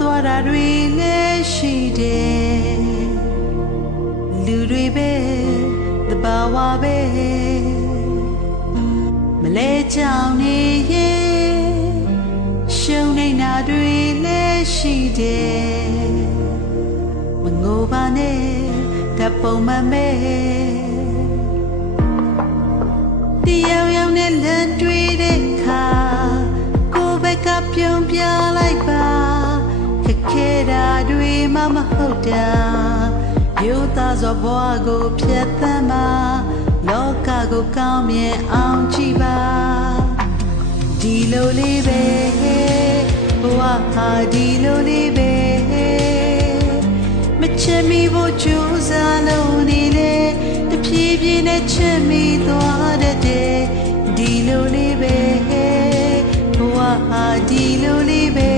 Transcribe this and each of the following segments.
သွားတာတွေလည်းရှိတယ်လူတွေပဲတဘာဝပဲမလဲကြောင်နေရင်ရှုံနေတာတွေလည်းရှိတယ်မငိုပါနဲ့တပုံမမဲတယောက်ယောက်နဲ့လမ်းတွေ့တဲ့ခါကိုယ်ဘက်ကပြုံးပြလိုက်ပါခက်ခဲတာတွေမှမဟုတ်တာရိုးသားစွာဘဝကိုဖြတ်သန်းပါလောကကိုကောင်းမြတ်အောင်ကြည့်ပါဒီလိုလေးပဲဘဝဟာဒီလိုလေးပဲမချစ်မိဖို့ကြိုးစားလို့နေလေတဖြည်းဖြည်းနဲ့ချစ်မိသွားတဲ့ဒီလိုလေးပဲဘဝဟာဒီလိုလေးပဲ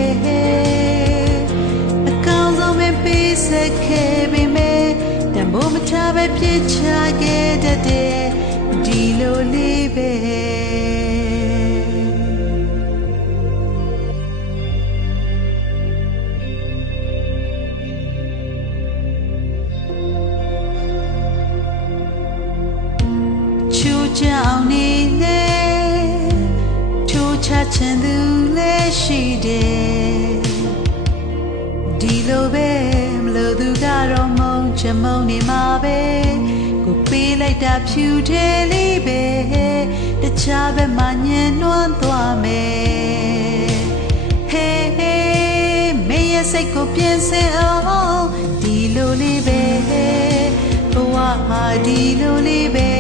အကောင်းဆုံးပဲပေးဆက်ခဲ့ပေမဲ့တန်ဖိုးမထားပဲပြစ်ချခဲ့တဲ့ဒီလိုလေးပဲကြောင်နေလေထိုးချချင်သူလည်းရှိတယ်ဒီလိုပဲမလို့သူကတော့မုန်းချမုန်းနေမှာပဲကိုပေးလိုက်တာဖြူတယ်လေးပဲတခြားဘက်မှာညံ့နွမ်းသွားမယ်ဟေးဟေးမင်းရဲ့စိတ်ကိုပြင်ဆင်အောင်ဒီလိုလေးပဲဘဝဟာဒီလိုလေးပဲ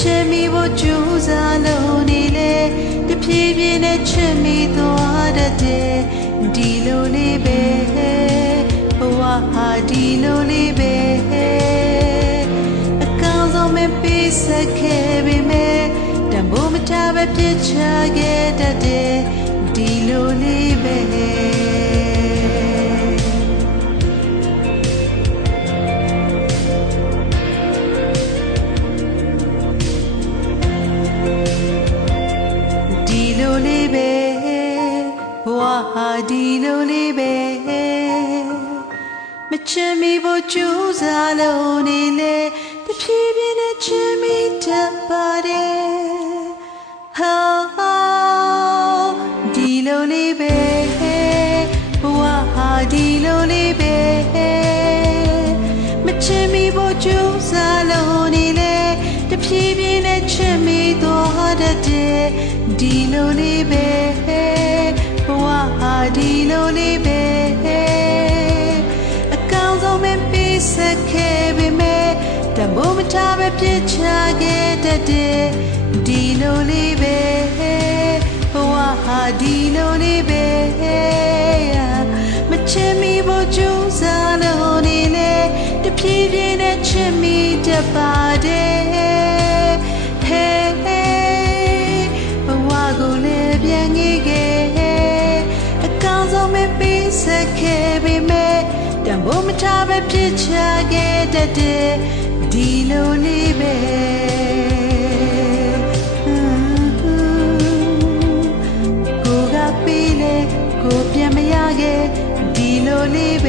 ချစ်မိဖို့ကြိုးစားလို့နေလေတဖြည်းဖြည်းနဲ့ချစ်မိသွားတဲ့ဒီလိုလေးပဲဘဝဟာဒီလိုလေးပဲအကောင်းဆုံးပဲပေးဆက်ခဲ့ပေမဲ့တန်ဖိုးမထားပဲပြစ်ချခဲ့တဲ့ဒီလိုလေးပဲဟာဒီလိုလေးပဲမချင်မိဖို့ကြိုးစားလို့နေလေတဖြည်းဖြည်းနဲ့ချင်မိတတ်ပါတယ်ဟာဒီလိုလေးပဲဘဝဟာဒီလိုလေးပဲမချင်မိဖို့ကြိုးစားလို့နေလေတဖြည်းဖြည်းနဲ့ချင်မိသွားတဲ့ဒီလိုလေးပဲဘဝဟာဒီလိုလေးပဲအကောင်းဆုံးပဲပေးဆက်ခဲ့ပေမဲ့တန်ဖိုးမထားပဲပြစ်ချခဲ့တဲ့ဒီလိုလေးပဲဘဝဟာဒီလိုလေးပဲမချစ်မိဖို့ကြိုးစားလို့နေလေတဖြည်းဖြည်းနဲ့ချစ်မိတတ်ပါတယ်ဟေးဘဝကိုလည်းပြန်ငေးခဲ့ပေးဆက်ခဲ့ပေမဲ့တန်ဖိုးမထားပဲပြစ်ချခဲ့တဲ့ဒီလိုလေးပဲကိုကပေးလေကိုပြန်မရခဲ့ဒီလိုလေး